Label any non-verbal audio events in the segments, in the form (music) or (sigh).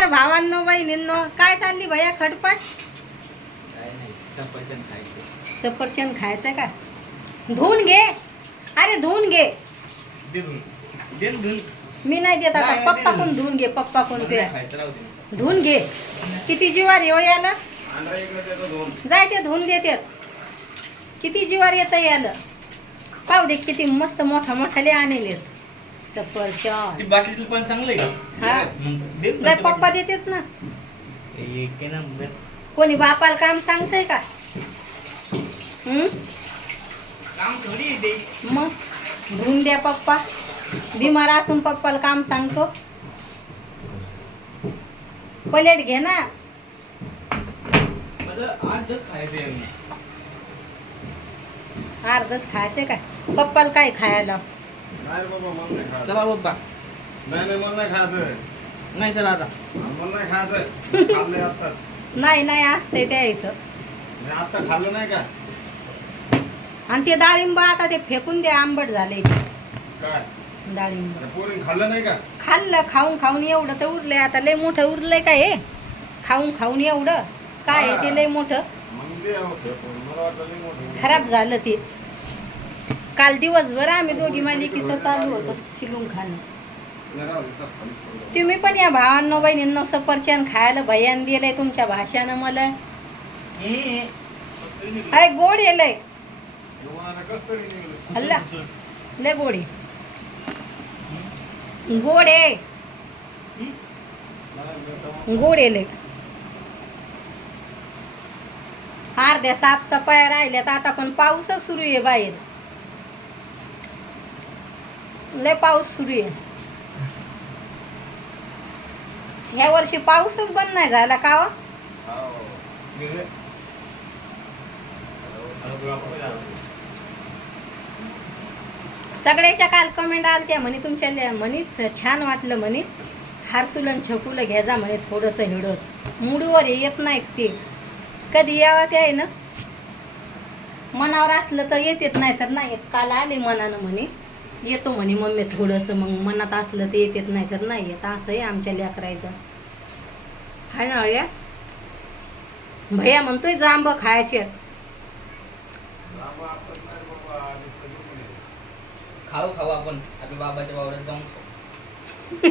भावांनो बहिणींनो काय चालली भैया खटपट? काय नाही सफरचंद खायचं सफरचंद खायचं का? धुवून घे. अरे धुवून घे. मी नाही देत आता. पप्पा कोण धुवून. घे पप्पा कोण राहू दे. धुवून घे. किती जीवार येऊ याला. जाय ते धुवून देते किती जीवार येत याला? पाहू दे किती मस्त मोठा मोठाले आणले ती सफरचंद बाटलीतलं पण चांगलं आहे हा. का मग दे ना जाय ती पप्पा. देतेत ना. हे. कोणी बापाला काम सांगतंय का? हम्म? काम थोडी. मग? धुवून द्या पप्पा. बिमार असून पप्पाला काम सांगतो. प्लेट घे ना. खायचं. अर्धच खायचे काय? पप्पाला काय खायला? नाही नाही चला बाबा नाही नाही मला नाही खायचं. नाही चला आता. मला नाही खायचं. खाल्लंय आता नाही नाही असतंय द्यायचं मी आता खाल्लं नाही का? आणि ते डाळिंब आता ते फेकून दे आंबट झाले काय? डाळिंब. अरे पोरीने खाल्लं नाही का? खाल्लं खाऊन खाऊन एवढं तर उरलंय. आता लय मोठं उरलंय काय हे? खाऊन खाऊन एवढं. काय आहे ते लय मोठं? मग दे अहो फेकून. मला वाटलं लई मोठं. खराब झालं ते. काल दिवसभर आम्ही दोघी मालिकीचं चालू होतं शिलून खाणं. तुम्ही पण या भावांनो बहिणींनो सफरचंद खायला भयान दिलंय तुमच्या भाषानं मला. हाय गोड येलंय लय. हल्ला. लय गोड आहे. गोड आहे. गोड बेटा, गोड येलंय अर्ध्या साफसफाया राहिल्यात आता पण पाऊसच सुरू आहे बाहेर. लय पाऊस सुरू आहे. ह्या वर्षी पाऊसच बंद नाही झाला का हो? सगळ्याच्या काल कमेंट आलत्या म्हणे तुमच्या ले- म्हणीच छान वाटलं म्हणे. हारसुलन छकुलं घ्या जा म्हणे थोडंसं हिडत मुडवर येत नाहीत ते. कधी यावं ते आहे ना? मनावर असलं तर येतेत नाही तर नाही येत. काल आले मनानं म्हणे. येतो म्हणे मम्मी थोडंसं मग मनात असलं तर येत येत नाही तर नाही येत. असं आहे आमच्या लेकरायचं. हाय ना अळ्या भैया म्हणतोय जांब खायचे. खाऊ खाऊ आपण. आपल्या बाबाच्या वावरात जाऊन खाऊ.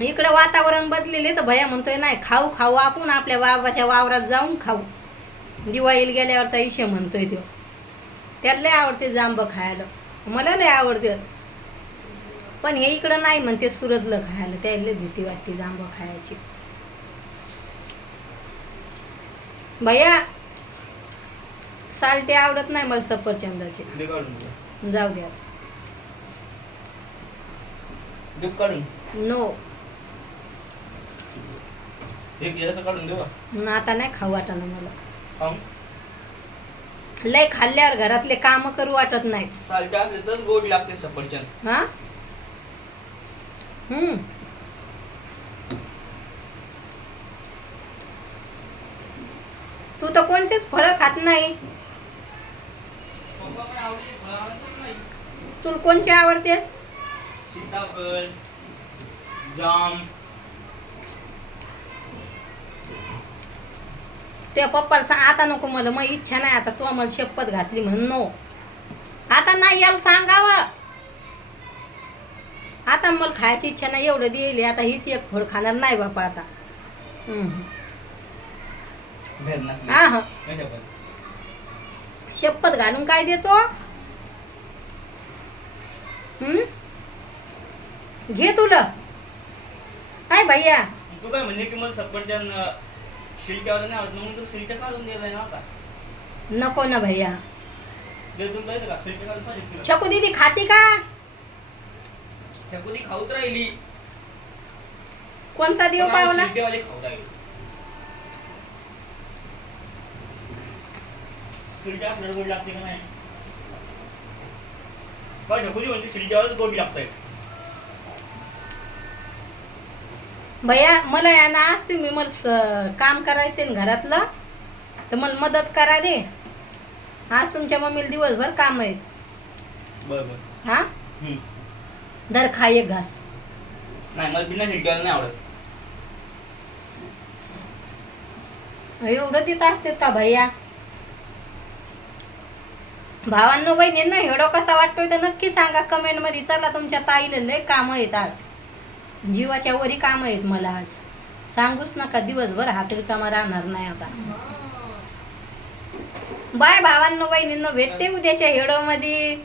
(laughs) इकडं वातावरण बदलेले तर भैया म्हणतोय नाही खाऊ खाऊ आपण. आपल्या बाबाच्या वावरात जाऊन खाऊ. दिवाळीला गेल्यावरचा इशे म्हणतोय तो त्याला लय आवडते जांब खायला. मला लय आवडते. पण हे इकडं नाही म्हणते सुरतलं खायला. त्याला भीती वाटते जांब खायची. भैया सालटे आवडत नाही मला सफरचंदाचे. जाऊ द्या. नो. आता नाही खाऊ वाटणं मला. खाऊन लय खाल्ल्यावर घरातले काम करू वाटत नाही गोड लागते सफरचंद. हा? हम्म. तू तर कोणतेच फळं खात नाही. तुला कोणचे आवडते? सीताफळ जाम. त्या पप्पाला सांग आता नको मला मग इच्छा नाही आता तू आम्हाला शपथ घातली म्हणून नो आता नाही याला सांगावं. आता मला खायची इच्छा नाही एवढं दिली आता हीच एक फळ खाणार नाही बापा आता. हा हा. कशा पण. शपथ घालून काय देतो? हम्म? घे तुला. काय भैया? तू काय म्हणले की मला सफरचंद शिलक्यावर नाही आवडत म्हणून तू शिलक्या काढून दिलाय ना आता. नको ना भैया. छकू दीदी खाते का? चकुली खाऊच राहिली. कोणचा देव पावला? शिलकेवाली खाऊ राहिली. शिलक्या आपल्याला गोड लागते का नाही? काय चकुली म्हणजे शिलक्यावर गोड लागतंय भैया मला या ना आज तुम्ही मला काम करायचे घरातलं तर मला मदत करा रे. आज तुमच्या मम्मीला दिवसभर काम आहेत. बरं बरं. हा. धर खा एक घास. नाही मला बिना शिलक्यावाला नाही आवडत. एवढं देत असतात का भैया? भावांनो बहिणींना हेडो कसा वाटतोय तर नक्की सांगा कमेंटमध्ये. चला तुमच्या ताईला लय कामं येतात जीवाच्या वरी कामं आहेत मला आज. सांगूच नका दिवसभर हात रिकामा राहणार नाही आता. बाय भावांनो बहिणींनो भेटते उद्याच्या हेडो मध्ये.